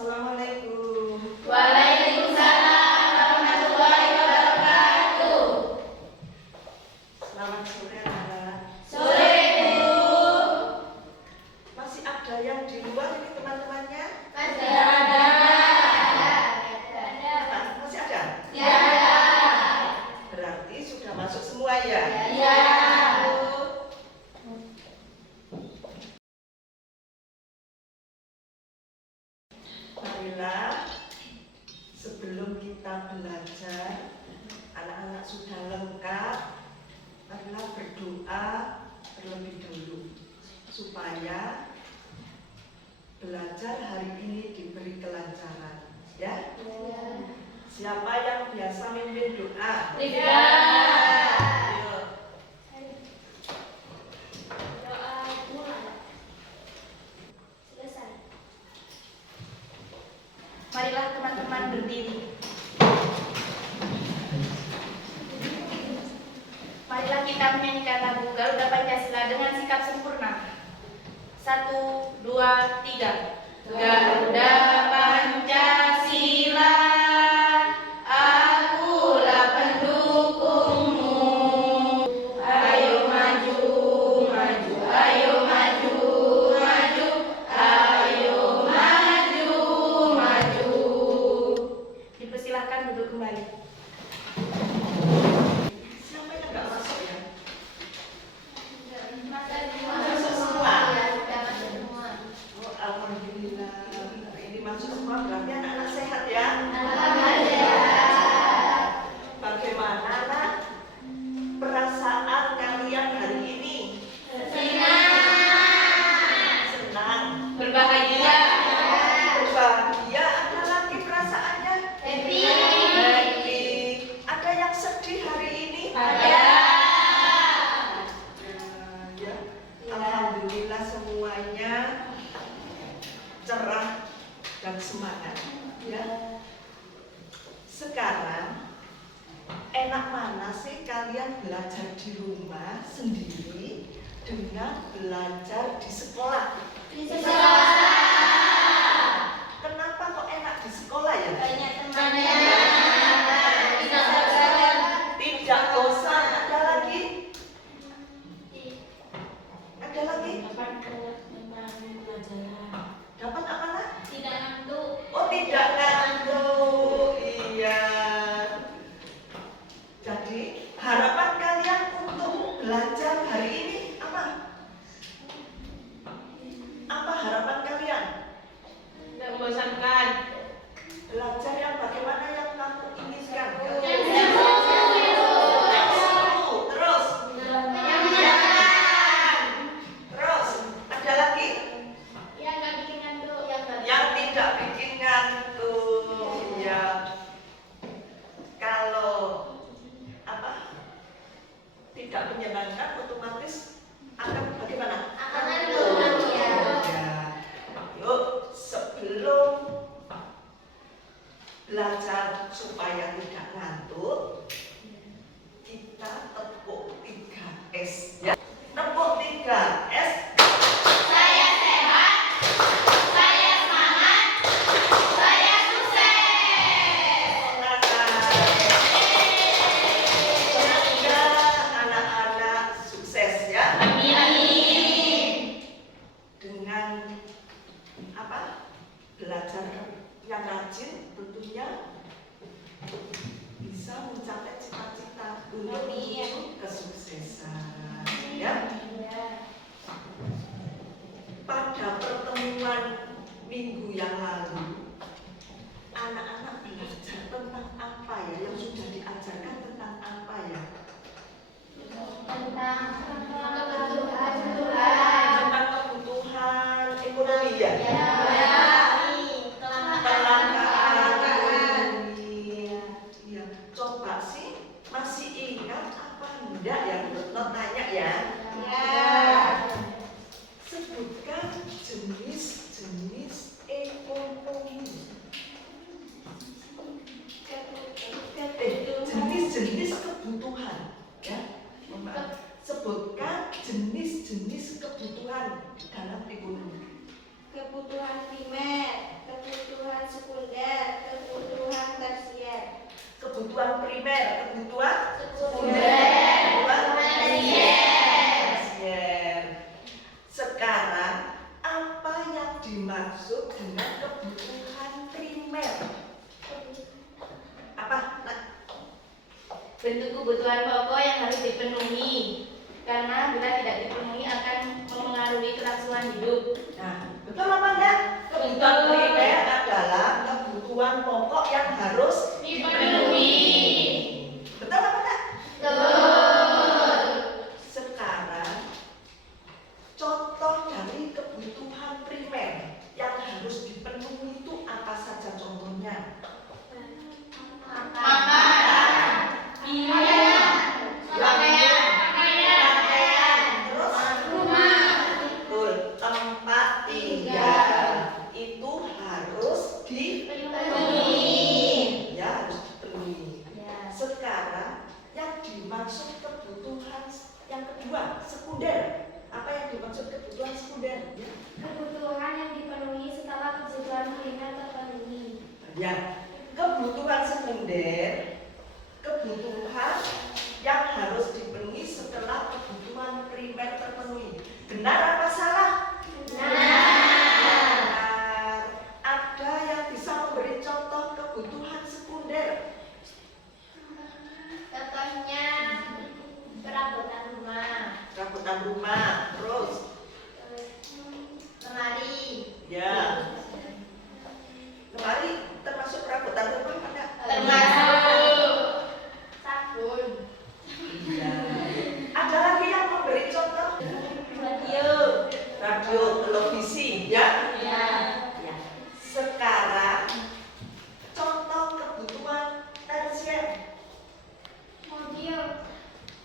Assalamualaikum. Waalaikumsalam warahmatullahi wabarakatuh. Selamat sore anak-anak. Sore Bu. Masih ada yang di luar ini teman-temannya? Masih ada. Masih ada? Ya. Berarti sudah masuk semua ya? Ya. Marilah sebelum kita belajar, anak-anak sudah lengkap, marilah berdoa terlebih dahulu supaya belajar hari ini diberi kelancaran, ya? Siapa yang biasa mimpin doa? Rifda. Ayo. Marilah teman-teman berdiri. Marilah kita menyanyikan lagu Garuda Pancasila dengan sikap sempurna. 1, 2, 3. Garuda Pancasila, akulah pendukungmu. Ayo maju, maju, ayo maju, maju, ayo maju, maju. Dipersilahkan duduk kembali. Siapa yang nggak masuk ya? Masuk semua. Oh, alhamdulillah. Ini masuk semua berarti anak-anak sehat ya? Bagaimana nak perasaan kalian hari ini? Senang. Berbahagia. Berbahagia. Ada lagi perasaannya? Happy. Happy. Ada yang sedih hari ini? Ada. Ya. Alhamdulillah semuanya cerah dan semangat. Ya. Sekarang enak mana sih kalian belajar di rumah sendiri dengan belajar di sekolah? Kenapa kok enak di sekolah ya? Banyak temannya. Tidak bosan. Ada lagi? Ada lagi? Dapat apa nak? Tidak ngantuk. Oh, tidak ngantuk. Iya. Jadi harapan kalian untuk belajar hari ini apa? Apa harapan kalian? Tidak membosankan. Belajar yang bagaimana yang kamu inginkan? Yang seru. Seru. Terus? Terus? Ada lagi? Yang nggak bikin ngantuk. Yang tidak bikin ngantuk. Ya. Kalau apa? Tidak menyenangkan, otomatis akan bagaimana? Akan ngantuk. Ya. Yuk, sebelum belajar supaya tidak ngantuk, kita tepuk 3S ya. Tepuk 3S. Saya sehat. Saya semangat. Saya sukses. Semoga anak-anak sukses ya. Amin. Dengan apa? Belajar yang rajin tentunya bisa mencapai cita-cita untuk menuju kesuksesan ya. Pada pertemuan minggu yang lalu, anak-anak belajar tentang apa ya? Yang sudah diajarkan tentang apa ya? Tentang kebutuhan. Tentang kebutuhan ekonomi ya? Kelangkaan. Iya. Coba sih masih ingat apa enggak ya? Not nanya ya. Sebutkan jenis-jenis ekonomi. Jenis-jenis kebutuhan ya. Sebutkan jenis-jenis kebutuhan dalam ekonomi. Kebutuhan primer, kebutuhan primer, kebutuhan tersier. Sekarang apa yang dimaksud dengan kebutuhan primer? Apa? Nah, Bentuk kebutuhan pokok yang harus dipenuhi, karena bila tidak dipenuhi akan mempengaruhi kelangsungan hidup. nah, betul apa enggak? Kebutuhan primer adalah kebutuhan pokok yang harus Dipenuhi. Betul apa enggak? Betul. Sekarang contoh dari kebutuhan primer yang harus dipenuhi itu apa saja contohnya? Makan, minum, pakaian, Terus rumah, betul, tempat tinggal itu harus penuhi. ya harus dipenuhi. Ya. Sekarang yang dimaksud kebutuhan yang kedua sekunder. Apa yang dimaksud kebutuhan sekunder? Ya. Kebutuhan yang dipenuhi setelah kebutuhan primer terpenuhi. Ya, kebutuhan sekunder, kebutuhan yang harus dipenuhi setelah kebutuhan primer terpenuhi. Benar apa salah? Benar. Ada yang bisa memberi contoh kebutuhan sekunder? Contohnya perabotan rumah, Perabotan rumah, terus lemari, ya, lemari termasuk perabotan rumah ada? Termasuk sabun, Iya. Ada lagi yang memberi contoh? Radio, televisi, ya? ya. Ya. Sekarang contoh kebutuhan tersier. mobil,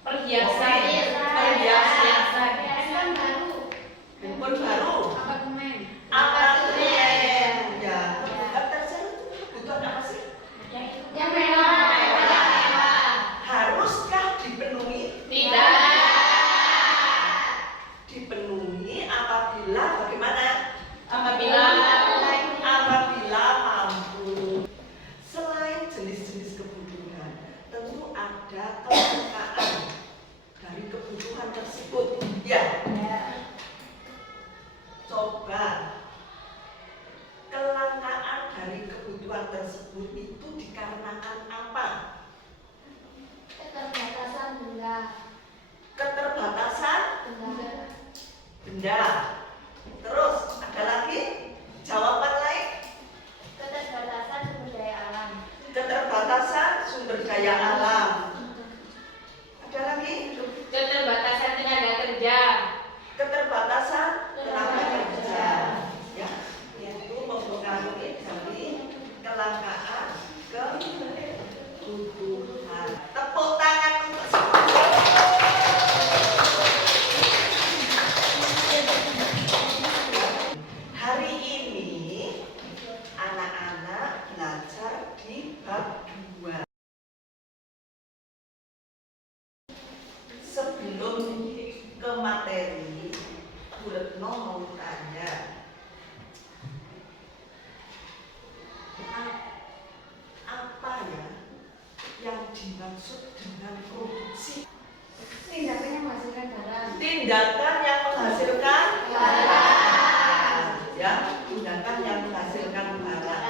Perhiasan, Perhiasan. handphone baru, Handphone baru, apartemen, apartemen. Ya, kebutuhan tersier itu kebutuhan apa sih? yang mewah, Haruskah dipenuhi? Tidak. Dipenuhi apabila bagaimana? Apabila Apabila mampu. Selain jenis-jenis kebutuhan, tentu ada kelangkaan dari kebutuhan tersebut. Ya, coba kelangkaan dari kebutuhan tersebut itu dikarenakan apa? keterbatasan benda, Keterbatasan benda. Terus ada lagi jawaban lain? keterbatasan sumber daya alam, Keterbatasan sumber daya alam. Ada lagi? keterbatasan tenaga kerja. Keterbatasan tenaga kerja. Ya, itu mempengaruhi dari kelangkaan kebutuhan. Tepuk tangan untuk semua. Hari ini anak-anak belajar di bab 2. Sebelum ke materi, Bu Retno mau tanya, apa ya yang dimaksud dengan produksi? tindakan yang menghasilkan barang, Tindakan yang menghasilkan barang. Ya, tindakan yang menghasilkan barang.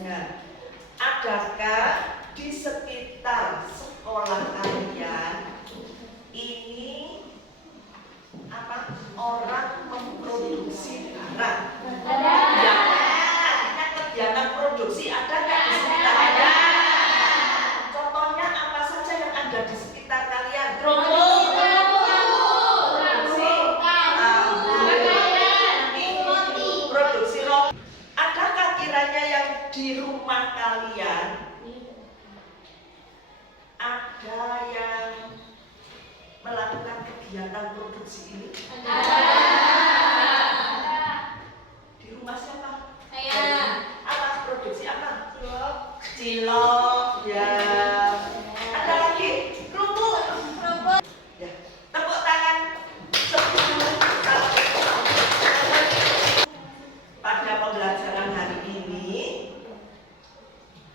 Ya. Adakah di sekitar sekolah kalian ini apa orang memproduksi barang? Ada. Ya, artinya kegiatan produksi ada nggak di sekitar kalian? Contohnya apa saja yang ada di sekitar kalian? Rumput, Produksi produksi roti. Adakah kiranya yang di rumah kalian ada yang melakukan kegiatan produksi ini? Di rumah siapa? Apa produksi apa? Cilok, ya. Ada lagi? Kerupuk. Ya. Tepuk tangan. 10 kali. Pada pembelajaran hari ini,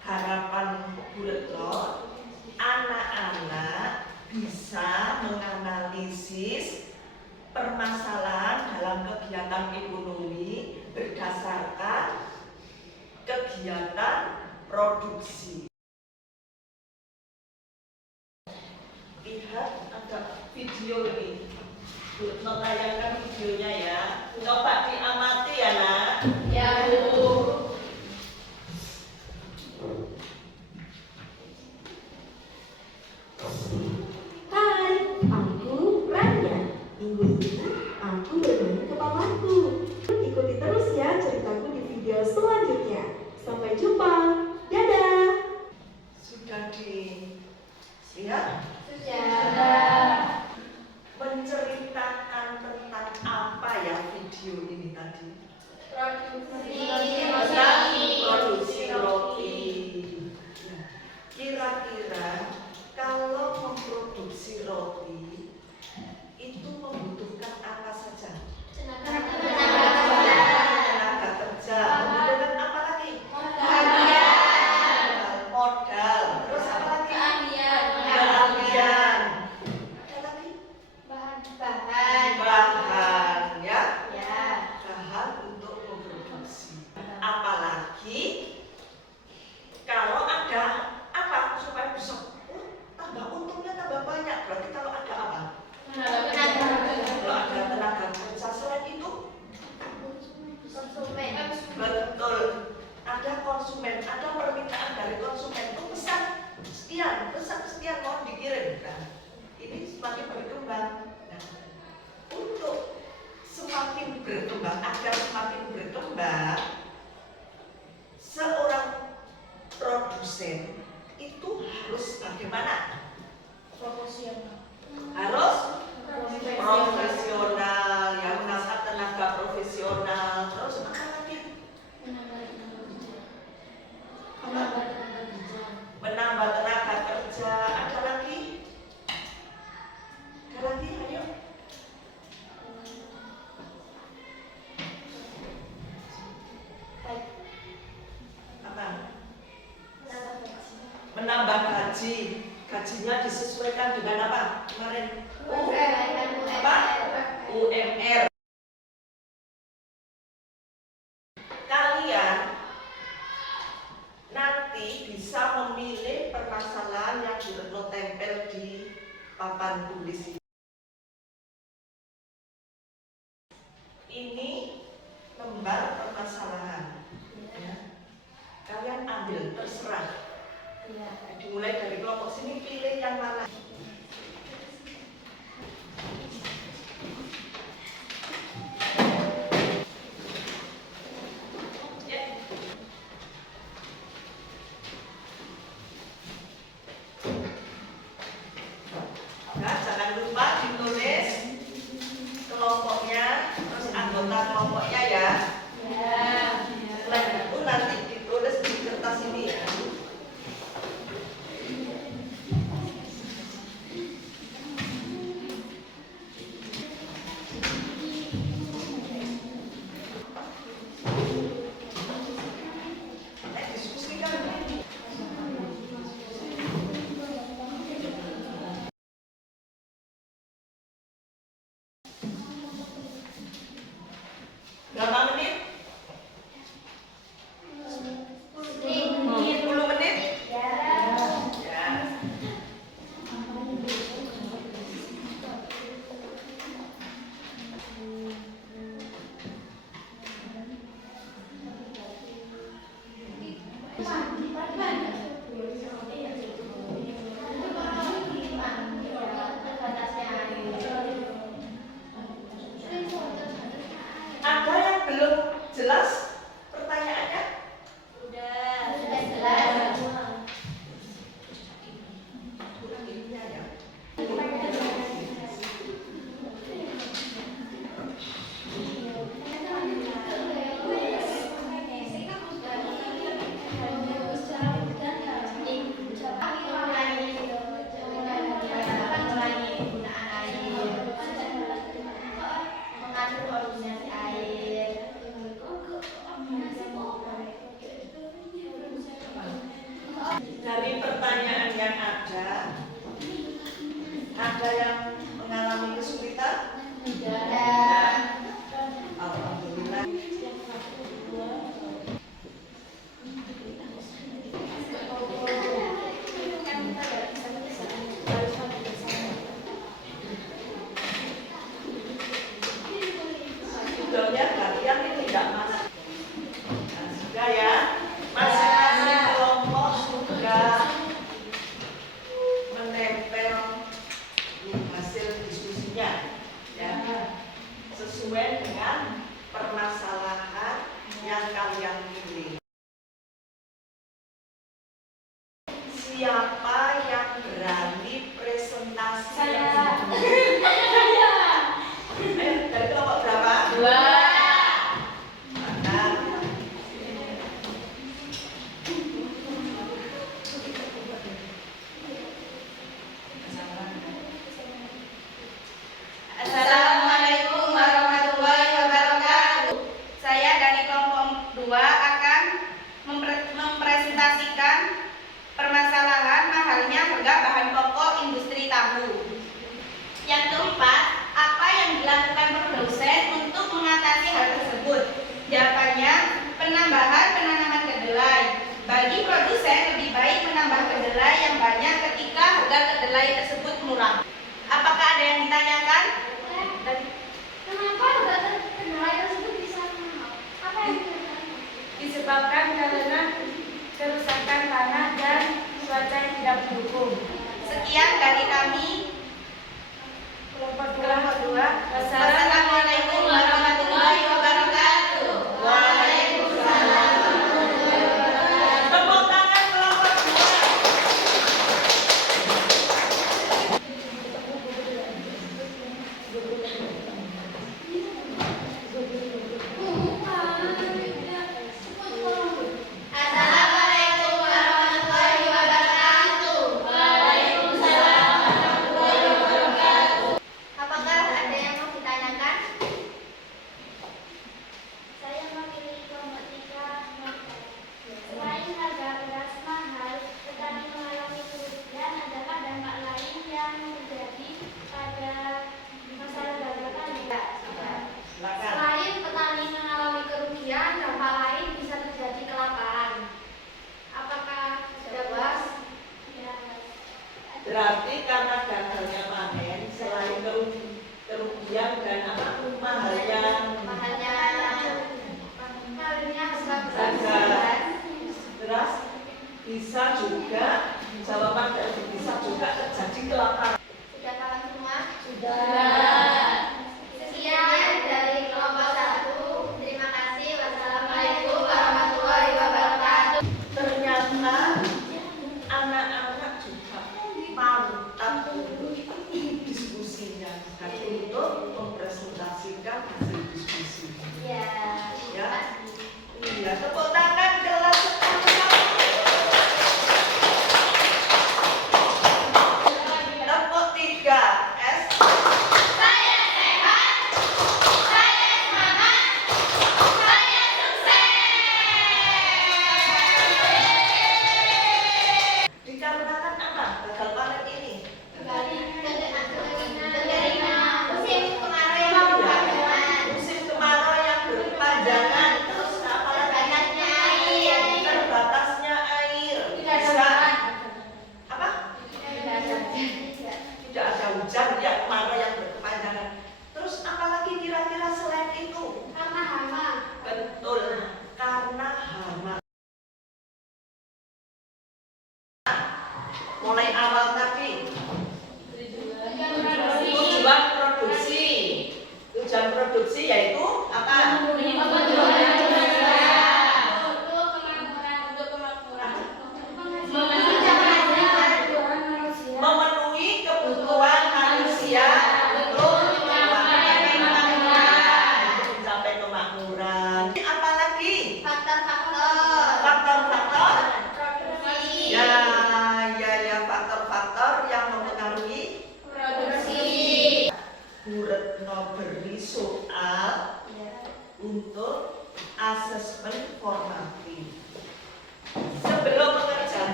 harapan Bu Retno permasalahan dalam kegiatan ekonomi berdasarkan kegiatan produksi. Lihat ada video ini. Bu, tayangkan videonya ya. Coba diamati ya, Nak. Ya, Bu. Hai, aku Rania. Minggu ini aku bermain ke pamanku. Ikuti terus ya ceritaku di video selanjutnya. Sampai jumpa. Dadah. Sudah dilihat? Sudah. Menceritakan tentang apa ya video ini tadi? Produksi roti. Nah, kira-kira kalau memproduksi roti itu membutuhkan apa saja? Tenaga kerja. Membutuhkan apa lagi? Modal. Terus apa lagi? Keahlian. Ada lagi? Bahan ya. Bahan untuk memproduksi. Apalagi kalau ada apa supaya bisa tambah untungnya tambah banyak. Berarti kalau ada apa? Kalau ada tenaga kerja selain itu, betul. Ada konsumen, ada permintaan dari konsumen itu pesan sekian mau dikirim. Nah, ini semakin berkembang. Nah, untuk semakin berkembang, agar semakin berkembang, seorang produsen itu harus bagaimana? Harus profesional, ya, menambah tenaga profesional. Terus apa lagi? Menambah tenaga kerja. Ada lagi? Ada lagi? Ayo. Apa? Menambah gaji. Gajinya disesuaikan dengan apa? Kemarin apa? UMR. Kalian nanti bisa memilih permasalahan yang ditempel di papan tulis ini. Ini lembar permasalahan. Ya. Kalian ambil, terserah. Dimulai dari kelompok sini, pilih yang mana. Nah, jangan lupa ditulis kelompoknya, terus anggota kelompoknya ya. Setelah itu nanti ditulis di kertas ini ya. Diskusikan. Berapa menit? 10 menit? Ya. Ada yang belum jelas pertanyaannya? Kurang ininya ya. Dari pertanyaan yang ada yang mengalami kesulitan? Alhamdulillah. Judulnya kalian ini tidak masuk. Nah, sudah ya. Masing-masing kelompok sudah menempel hasil diskusinya ya, sesuai dengan permasalahan yang kalian pilih. Siapa yang berani presentasi? Saya. Dari kelompok berapa? 2. Maka Assalamualaikum warahmatullahi wabarakatuh. Saya dari kelompok 2 akan mempresentasikan permasalahan mahalnya harga bahan pokok industri tahu. Yang keempat, apa yang dilakukan produsen untuk mengatasi hal tersebut? Jawabannya, penambahan penanaman kedelai. Bagi produsen lebih baik menambah kedelai yang banyak ketika harga kedelai tersebut murah. Apakah ada yang ditanyakan? Kenapa harga kedelai tersebut bisa mahal? Apa yang dikatakan? Disebabkan karena kerusakan tanah dan cuaca yang tidak mendukung. Sekian dari kami. Kelompok 2. Wassalamualaikum warahmatullahi wabarakatuh. Waalaikumsalam. Tepuk tangan kelompok 2. Assalamualaikum warahmatullahi wabarakatuh. Waalaikumsalam warahmatullahi wabarakatuh. Apakah ada yang mau ditanyakan? Saya memilih kelompok 3. Selain harga beras mahal, petani mengalami kerugian. Adakah dampak lain yang terjadi pada masalah harga tadi? Silakan. Selain petani mengalami kerugian, dampak lain bisa terjadi kelaparan. Apakah sudah bahas? Ya. Berarti karena gagalnya panen, selain kerugian dan apa mahalnya Mahalnya harga beras, bisa juga jawaban dari bisa juga terjadi kelaparan. Sudah paham semua? Sudah. Sekian dari kelompok 1. Terima kasih. Wassalamualaikum warahmatullahi wabarakatuh. Ternyata anak-anak juga mantap untuk diskusinya dan untuk mempresentasikan hasil diskusi. Ya. Ya, iya, tepuk tangan kelas 10. Kelompok 3 S. Saya sehat, saya semangat, saya sukses. Dikarenakan apa? Gagal panen ini. Kembali ke musim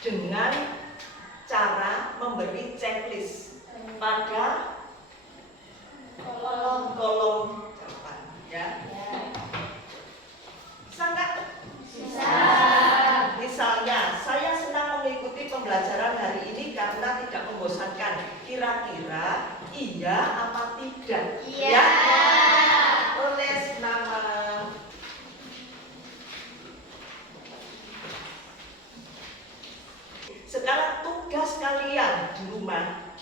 dengan cara memberi checklist pada kolom jawaban, ya. Bisa nggak? Bisa. Misalnya, saya senang mengikuti pembelajaran hari ini karena tidak membosankan. Kira-kira iya apa tidak? Iya. Ya? Tulis nama. Sekarang tugas kalian di rumah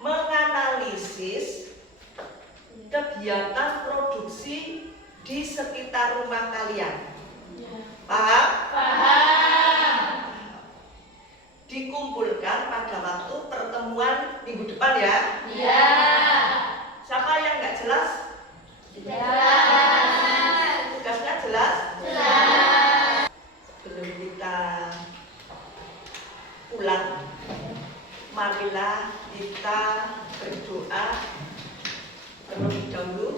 menganalisis kegiatan produksi di sekitar rumah kalian. Paham? Paham. Dikumpulkan pada waktu pertemuan minggu depan, ya. Iya. Siapa yang nggak jelas? Jelas. Tugasnya jelas? Jelas. Sebelum kita pulang, marilah kita berdoa terlebih dahulu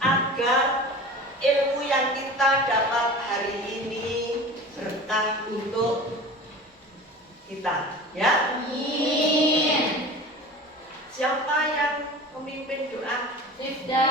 agar ilmu yang kita dapat hari ini berkah untuk kita, ya. Amin. Siapa yang memimpin doa? Sifda.